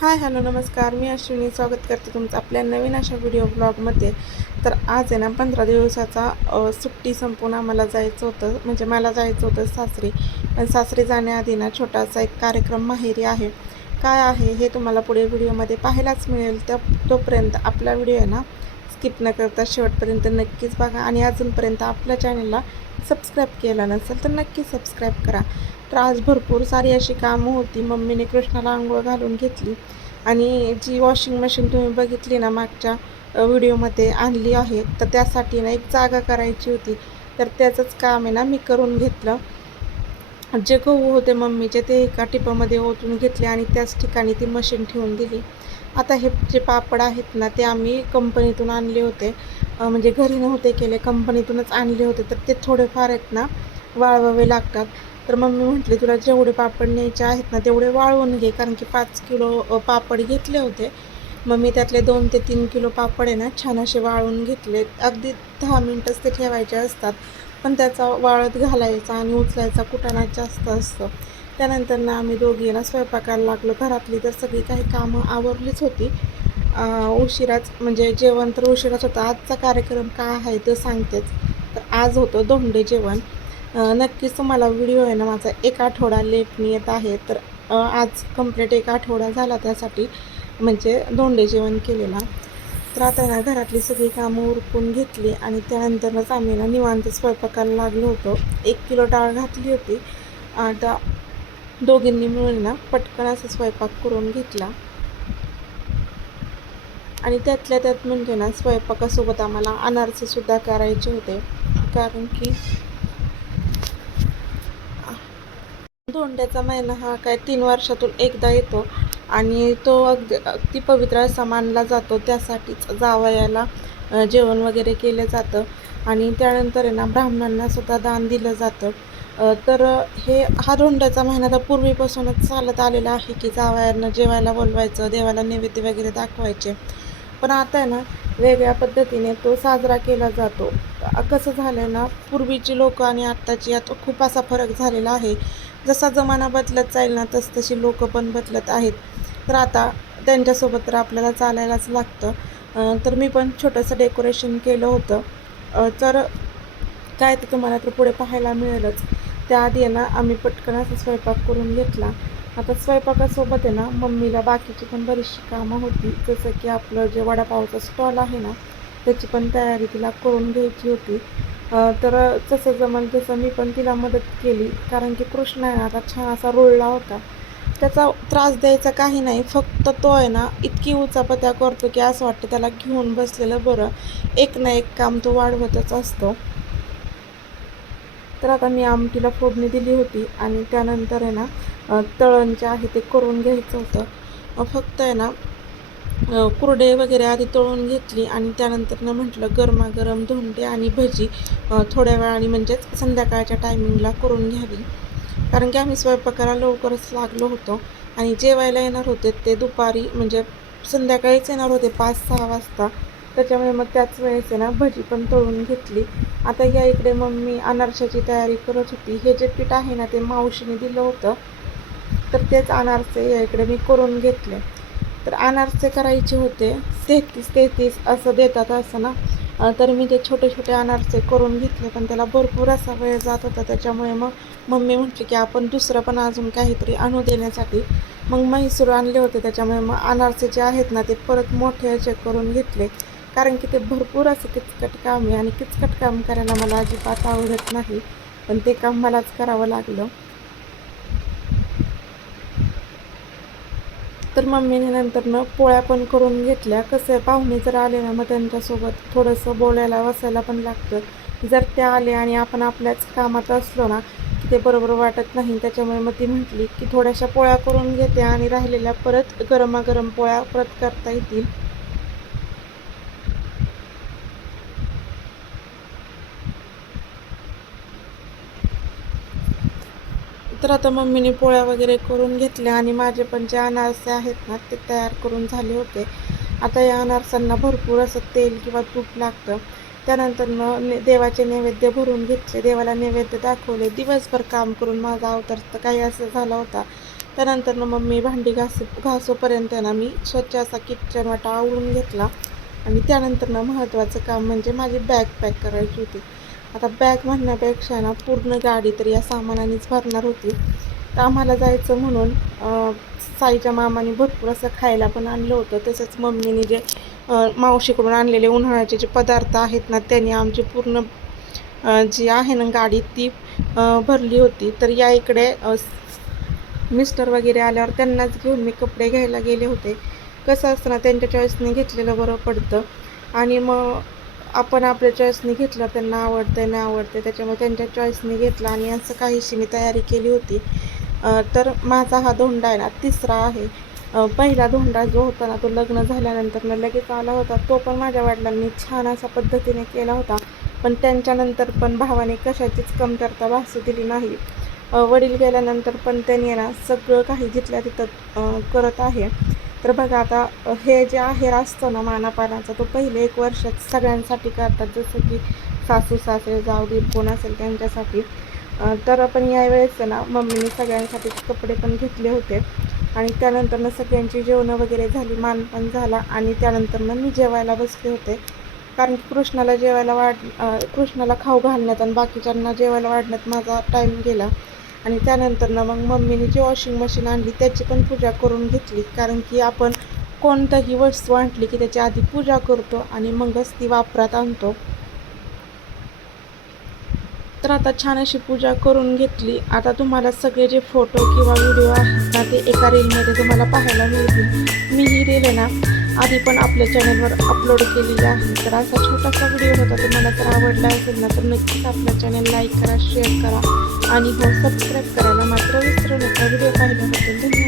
Hi hello नमस्कार. मी अश्विनी स्वागत करते तुमचं आपल्या नवीन अशा व्हिडिओ ब्लॉगमध्ये. तर आज आहे ना 15 दिवसाचा सुट्टी संपून आम्हाला जायचं होतं, म्हणजे मला जायचं होतं सासरी. पण सासरी जाण्याआधी ना छोटासा एक कार्यक्रम माहेरी आहे. काय आहे हे तुम्हाला पुढे व्हिडिओमध्ये पाहायलाच मिळेल. तोपर्यंत आपला व्हिडिओ आहे ना स्किप न करता शेवटपर्यंत नक्कीच बघा. आणि अजूनपर्यंत आपल्या चॅनलला सबस्क्राईब केला नसेल तर नक्की सबस्क्राईब करा. तर आज भरपूर सारी अशी कामं होती. मम्मीने कृष्णाला आंघोळ घालून घेतली आणि जी वॉशिंग मशीन तुम्ही बघितली ना मागच्या व्हिडिओमध्ये आणली आहे, तर त्यासाठी ना एक जागा करायची होती. तर त्याचंच काम आहे ना मी करून घेतलं. जे गहू होते मम्मीचे ते एका टिपामध्ये ओतून घेतले आणि त्याच ठिकाणी ती मशीन ठेवून दिली. आता हे जे पापड आहेत ना ते आम्ही कंपनीतून आणले होते, म्हणजे घरी नव्हते केले, कंपनीतूनच आणले होते. तर ते थोडेफार आहेत ना वाळवावे लागतात. तर मम्मी म्हटली तुला जेवढे पापड न्यायचे आहेत ना तेवढे वाळवून घे, कारण की 5 किलो पापड घेतले होते. मग मी त्यातले 2 ते 3 किलो पापड आहे ना छान असे वाळवून घेतले. अगदी 10 मिनटंच ते ठेवायचे असतात, पण त्याचा वाळत घालायचा आणि उचलायचा कुटाणा जास्त असतं. त्यानंतर ना आम्ही दोघी ना स्वयंपाकाला लागलो. घरातली तर सगळी काही कामं आवरलीच होती. उशिराच म्हणजे जेवण तर उशिराच होतं. आजचा कार्यक्रम काय आहे ते सांगतेच. तर आज होतं धोंडे जेवण. नक्कीच तुम्हाला व्हिडिओ आहे ना माझा 1 आठवडा लेटने येत आहे. तर आज कंप्लीट 1 आठवडा झाला त्यासाठी, म्हणजे धोंडे जेवण केलेला. तर आता ना घरातली सगळी कामं उरकून घेतली आणि त्यानंतरच आम्ही ना निवांत स्वयंपाकाला लागलो होतो. 1 किलो डाळ घातली होती. आता दोघींनी मिळून ना पटकन असा स्वयंपाक करून घेतला. आणि त्यातल्या त्यात म्हणजे ना स्वयंपाकासोबत आम्हाला अनारसेसुद्धा करायचे होते, कारण की धोंड्याचा महिना हा काय 3 वर्षातून एकदा येतो आणि तो अगदी पवित्र असा मानला जातो. त्यासाठीच जावयाला जेवण वगैरे केलं जातं आणि त्यानंतर आहे ना ब्राह्मणांना सुद्धा दान दिलं जातं. तर हा धोंड्याचा महिना तर पूर्वीपासूनच चालत आलेला आहे की जावयांना जेवायला बोलवायचं, देवाला नैवेद्य वगैरे दाखवायचे. पण आता आहे ना वेगळ्या पद्धतीने तो साजरा केला जातो. कसं झालं आहे ना, पूर्वीची लोकं आणि आत्ताची यात खूप असा फरक झालेला आहे. जसा जमाना बदलत जाईल ना तसतशी लोकं पण बदलत आहेत. तर आता त्यांच्यासोबत तर आपल्याला चालायलाच लागतं. तर मी पण छोटंसं डेकोरेशन केलं होतं. तर काय ते तुम्हाला तर पुढे पाहायला मिळेलच. त्याआधी आहे ना आम्ही पटकन असा स्वयंपाक करून घेतला. आता स्वयंपाकासोबत आहे ना मम्मीला बाकीची पण बरीचशी कामं होती, जसं की आपलं जे वडापावचा स्टॉल आहे ना त्याची पण तयारी तिला करून घ्यायची होती. तर जसं जमेल तसं मी पण तिला मदत केली, कारण की कृष्ण आहे ना आता छान असा रुळला होता. त्याचा त्रास द्यायचा काही नाही, फक्त तो आहे ना इतकी उचापत्या करतो की असं वाटतं त्याला घेऊन बसलेलं बरं. एक ना एक काम तो वाढवतच असतो. तर आता मी आमटीला फोडणी दिली होती आणि त्यानंतर आहे ना तळण जे आहे ते करून घ्यायचं होतं. फक्त आहे ना कुरडे वगैरे आधी तळून घेतली आणि त्यानंतर म्हटलं गरमागरम धोंडे आणि भजी थोड्या वेळाने म्हणजेच संध्याकाळच्या टायमिंगला करून घ्यावी, कारण की आम्ही स्वयंपाकाला लवकरच लागलो होतो आणि जेवायला येणार होते ते दुपारी, म्हणजे संध्याकाळीच येणार होते 5-6 वाजता. त्याच्यामुळे मग त्याच वेळेस आहे ना भजी पण तळून घेतली. आता या इकडे मम्मी अनारशाची तयारी करत होती. हे जे पीठ आहे ना ते मावशीने दिलं होतं, तर तेच अनारसे या इकडे मी करून घेतले. तर अनारसे करायचे होते 33-33 असं देतात असं ना. तर मी ते छोटे छोटे अनारसे करून घेतले, पण त्याला भरपूर असा वेळ जात होता. त्याच्यामुळे मग मम्मी म्हटली की आपण दुसरं पण अजून काहीतरी आणू देण्यासाठी मग म्हैसूर आणले होते. त्याच्यामुळे मग अनारसे जे आहेत ना ते परत मोठे असे करून घेतले, कारण की ते भरपूर असं किचकट काम आहे आणि किचकट काम करायला मला अजिबात आवडत नाही, पण ते काम मलाच करावं लागलं. तर मम्मीने नंतर पोळ्या पण करून घेतल्या. कसं आहे, पाहुणे जर आले ना मग त्यांच्यासोबत थोडंसं बोलायला बसायला पण लागतं. जर ते आले आणि आपण आपल्याच कामात असलो ना की ते बरोबर वाटत नाही. त्याच्यामुळे मग ती म्हटली की थोड्याशा पोळ्या करून घेते आणि राहिलेल्या परत गरमागरम पोळ्या परत करता येतील. तर आता मम्मीने पोळ्या वगैरे करून घेतल्या आणि माझे पण जे अनारसे आहेत ना ते तयार करून झाले होते. आता या अनारसांना भरपूर असं तेल किंवा तूप लागतं. त्यानंतर देवाचे नैवेद्य भरून घेतले, देवाला नैवेद्य दाखवले. दिवसभर काम करून माझा अवतार तर काही असं झाला होता. त्यानंतर मम्मी भांडी घासोपर्यंत ना मी स्वच्छ असा किचन वाटा आवळून घेतला. आणि त्यानंतर महत्त्वाचं काम म्हणजे माझी बॅग पॅक करायची होती. आता बॅग म्हणण्यापेक्षा ना पूर्ण गाडी तर या सामानानेच भरणार होती. तर आम्हाला जायचं म्हणून साईच्या मामाने भरपूर असं खायला पण आणलं होतं. तसंच मम्मीने जे मावशीकडून आणलेले उन्हाळ्याचे जे पदार्थ आहेत ना त्यांनी आमची पूर्ण जी आहे ना गाडी ती भरली होती. तर या इकडे मिस्टर वगैरे आल्यावर त्यांनाच घेऊन मी कपडे घ्यायला गेले होते. कसं असतं ना त्यांच्या चॉईसने घेतलेलं बरं पडतं. आणि मग आपण आपल्या चॉईसने घेतलं, त्यांना आवडतं नाही आवडतं त्याच्यामुळे त्यांच्या चॉईसने घेतला आणि असं काहीशी मी तयारी केली होती. तर माझा हा धोंडा आहे ना तिसरा आहे. पहिला धोंडा जो होता ना तो लग्न झाल्यानंतर लगेच आला होता. तो पण माझ्या वडिलांनी छान अशा पद्धतीने केला होता. पण त्यांच्यानंतर पण भावाने कशाचीच कमतरता भासू दिली नाही. वडील गेल्यानंतर पण त्यांनी ना सगळं काही जिथल्या तिथं करत आहे. तर बघा आता हे जे आहेर असतं ना मानापानाचा तो पहिले 1 वर्षात सगळ्यांसाठी करतात. जसं की सासू सासरे जाऊ दीर कोण असेल त्यांच्यासाठी. तर आपण यावेळेस ना मम्मीने सगळ्यांसाठी कपडे पण घेतले होते. आणि त्यानंतर सगळ्यांची जेवणं वगैरे झाली, मानपान झाला आणि त्यानंतर मी जेवायला बसले होते. कारण की कृष्णाला खाऊ घालण्यात आणि बाकीच्यांना जेवायला वाढण्यात माझा टाईम गेला. आणि त्यानंतर मग मम्मीने जी वॉशिंग मशीन आणली त्याची पण पूजा करून घेतली. कारण की आपण कोणतीही वस्तू आणली की त्याची आधी पूजा करतो आणि मगच ती वापरात आणतो. तर आता छान अशी पूजा करून घेतली. आता तुम्हाला सगळे जे फोटो किंवा व्हिडिओ आहेत ना ते एका रीलमध्ये तुम्हाला पाहायला मिळतील. मी ही रील ना आधी पण आपल्या चॅनलवर अपलोड केलेली आहे. तर असा छोटासा व्हिडिओ होता. तुम्हाला जर आवडला असेल ना तर नक्कीच आपलं चॅनल लाईक करा, शेअर करा आणि सबस्क्राईब करायला मात्र विसरू नका. व्हिडिओ पाहिल्याबद्दल धन्यवाद.